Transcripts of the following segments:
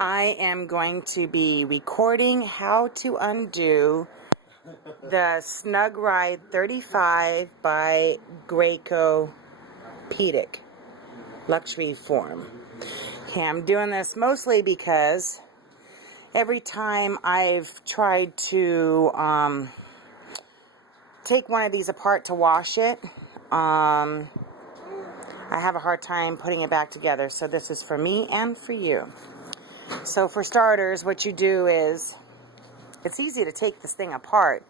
I am going to be recording how to undo the Snugride 35 by Graco Pedic luxury form. Okay, I'm doing this mostly because every time I've tried to take one of these apart to wash it, I have a hard time putting it back together. So this is for me and for you. So for starters, what you do is, it's easy to take this thing apart.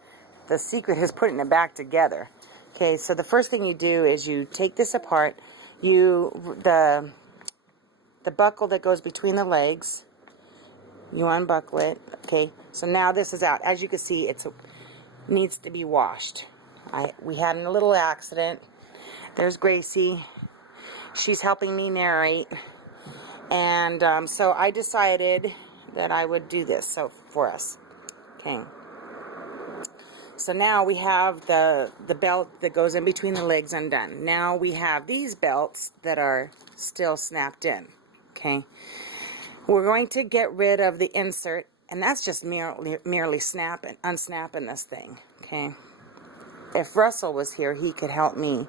The secret is putting it back together. Okay, so the first thing you do is you take this apart. The buckle that goes between the legs, you unbuckle it. Okay, so now this is out. As you can see, it needs to be washed. We had a little accident. There's Gracie. She's helping me narrate. And so I decided that I would do this for us. Okay. So now we have the belt that goes in between the legs undone. Now we have these belts that are still snapped in. Okay. We're going to get rid of the insert, and that's just merely unsnapping this thing. Okay. If Russell was here, he could help me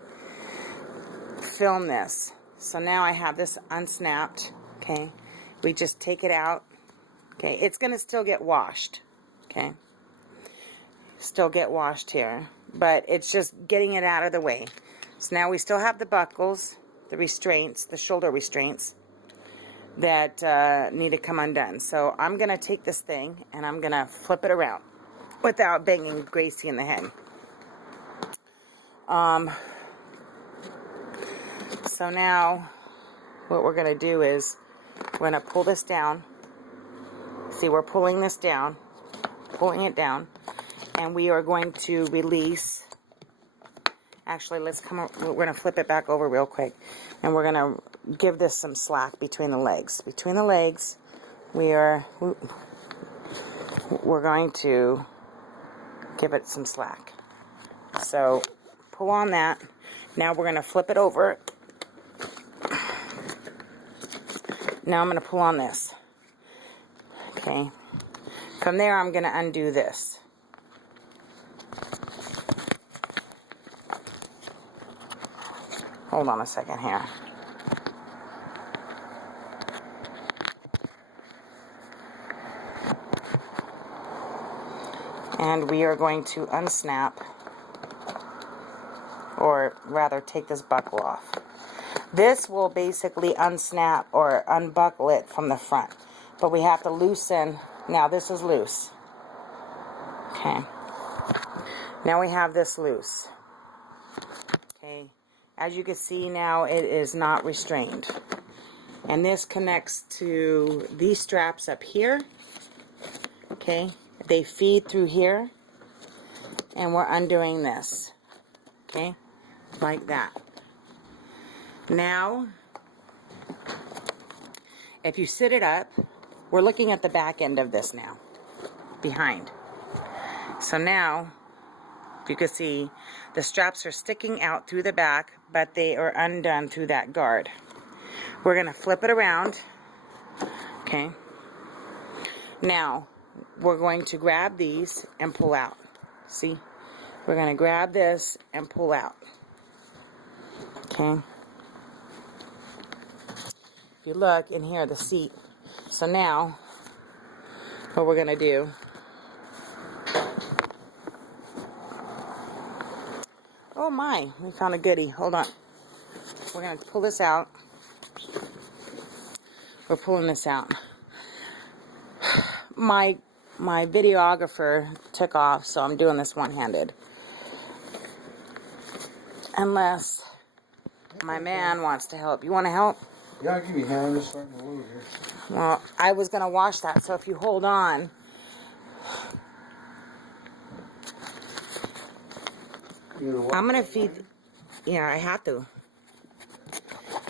film this. So now I have this unsnapped. Okay, we just take it out. Okay, it's going to still get washed. Okay, still get washed here, but it's just getting it out of the way. So now we still have the buckles, the restraints, the shoulder restraints that need to come undone. So I'm going to take this thing and I'm going to flip it around without banging Gracie in the head. So now what we're going to do is we're going to pull this down. See, we're pulling this down, pulling it down, and we are going to release. Actually, we're going to flip it back over real quick, and we're going to give this some slack between the legs. Between the legs, we're going to give it some slack. So pull on that. Now we're going to flip it over. Now I'm going to pull on this. Okay. From there, I'm going to undo this. Hold on a second here. And we are going to unsnap, or rather take this buckle off. This will basically unsnap or unbuckle it from the front. But we have to loosen. Now this is loose. Okay. Now we have this loose. Okay. As you can see now, it is not restrained. And this connects to these straps up here. Okay. They feed through here. And we're undoing this. Okay. Like that. Now, if you sit it up, we're looking at the back end of this now, behind. So now, if you can see, the straps are sticking out through the back, but they are undone through that guard. We're going to flip it around. Okay. Now, we're going to grab these and pull out. See? We're going to grab this and pull out. Okay. If you look in here, the seat. So now, what we're going to do, oh my, we found a goodie. Hold on. We're going to pull this out. We're pulling this out. My videographer took off, so I'm doing this one-handed. Unless my man wants to help. You want to help? Yeah, I'll give you a hand. I'm just starting to load here. Well, I was going to wash that, so if you hold on. I'm going to feed. Yeah, I have to.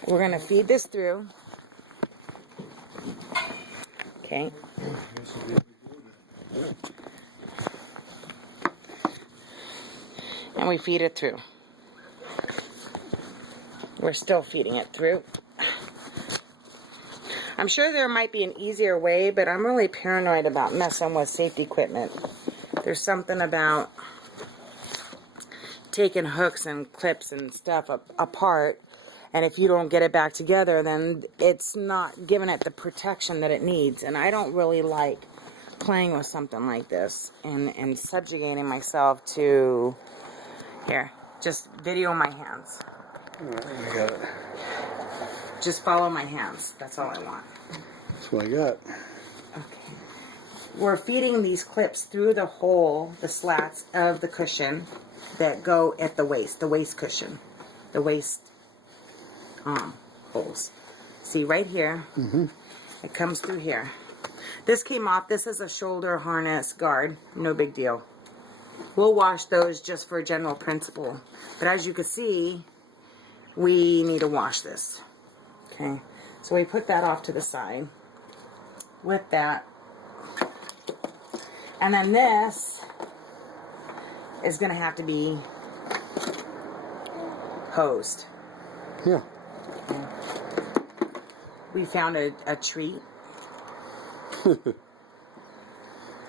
We're going to feed this through. Okay. And we feed it through. We're still feeding it through. I'm sure there might be an easier way, but I'm really paranoid about messing with safety equipment. There's something about taking hooks and clips and stuff apart, and if you don't get it back together, then it's not giving it the protection that it needs. And I don't really like playing with something like this and subjugating myself to, here, just video my hands. I got it. Just follow my hands. That's all I want. That's what I got. Okay. We're feeding these clips through the hole, the slats of the cushion that go at the waist cushion, the waist holes. See right here, it comes through here. This came off. This is a shoulder harness guard. No big deal. We'll wash those just for a general principle. But as you can see, we need to wash this. Okay, so we put that off to the side with that. And then this is going to have to be hosed. Yeah. Okay. We found a treat.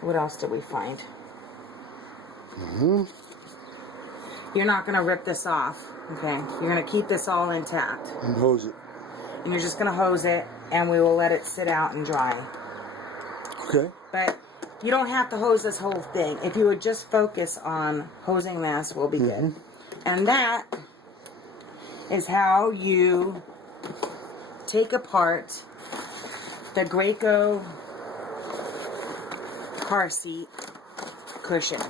What else did we find? You're not going to rip this off, okay? You're going to keep this all intact. And hose it. And you're just going to hose it, and we will let it sit out and dry. Okay. But you don't have to hose this whole thing. If you would just focus on hosing this, we'll be good. And that is how you take apart the Graco car seat cushion.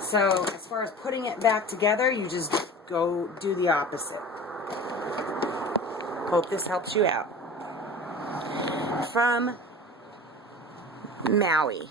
So as far as putting it back together, you just go do the opposite. Hope this helps you out. From Maui.